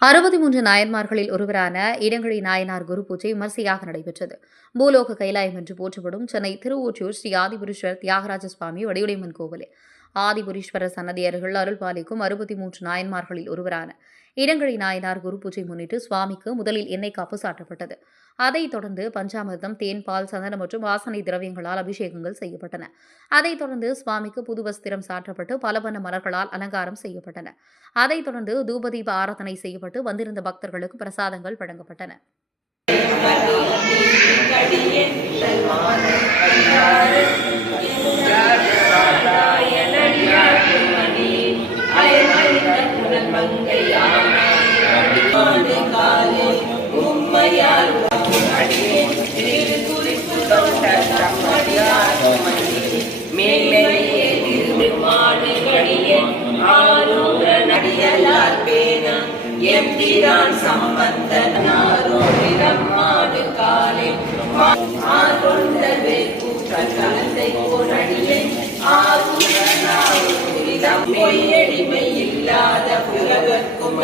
அறுபத்தி மூன்று நாயன்மார்களில் ஒருவரான இடங்கழி நாயனார் குரு பூஜை விமர்சையாக நடைபெற்றது. பூலோக கைலாயம் என்று போற்றப்படும் சென்னை திருவொற்றியூர் ஸ்ரீ ஆதிபுருஷர் தியாகராஜ சுவாமி வடிவுடைமன் கோவிலில் ஆதிபுரீஸ்வரர் சன்னதியர்கள் அருள் பாலிக்கும் அறுபத்தி மூன்று நாயன்மார்களில் ஒருவரான இடங்கழி நாயனார் குரு பூஜை முன்னிட்டு சுவாமிக்கு முதலில் எண்ணெய் காப்பு சாட்டப்பட்டது. அதைத் தொடர்ந்து பஞ்சாமிர்தம் தேன் பால் சந்தனம் மற்றும் வாசனை திரவியங்களால் அபிஷேகங்கள் செய்யப்பட்டன. அதைத் தொடர்ந்து சுவாமிக்கு புது வஸ்திரம் சாற்றப்பட்டு பல வண்ண மலர்களால் அலங்காரம் செய்யப்பட்டன. அதைத் தொடர்ந்து தூபதீப ஆராதனை செய்யப்பட்டு வந்திருந்த பக்தர்களுக்கு பிரசாதங்கள் வழங்கப்பட்டன. மேன்மையே திருமாடு கடியன் மாடு காலை கலந்தை பொய்யடிமை இல்லாத புலகற்கும்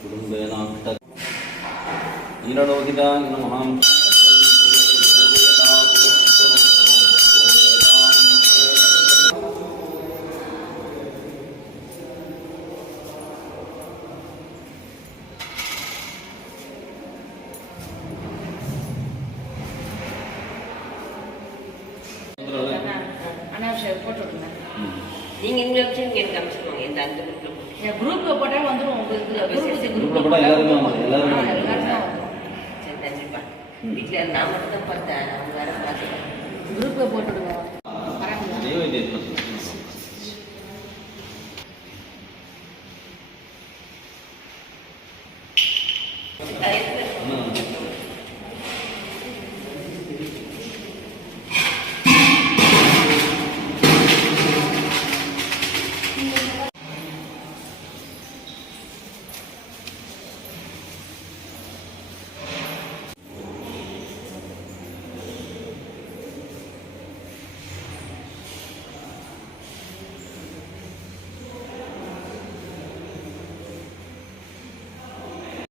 ಕುಟುಂಬೇನ ಇರಡೋಗಿದ ಇನ್ನು ಮಹಾನ್ ஆப்ஷன் போட்டுவிடுங்க நீங்கள் எங்களை வச்சு நீங்கள் அந்த குரூப்பில் போட்டு. குரூப்பில் போட்டால் வந்துடும் உங்களுக்கு. குரூப்பில் போட்டால் எல்லாருமே எல்லாருமே சரி வீட்டில் நான் மட்டும் பார்த்தேன். அவங்க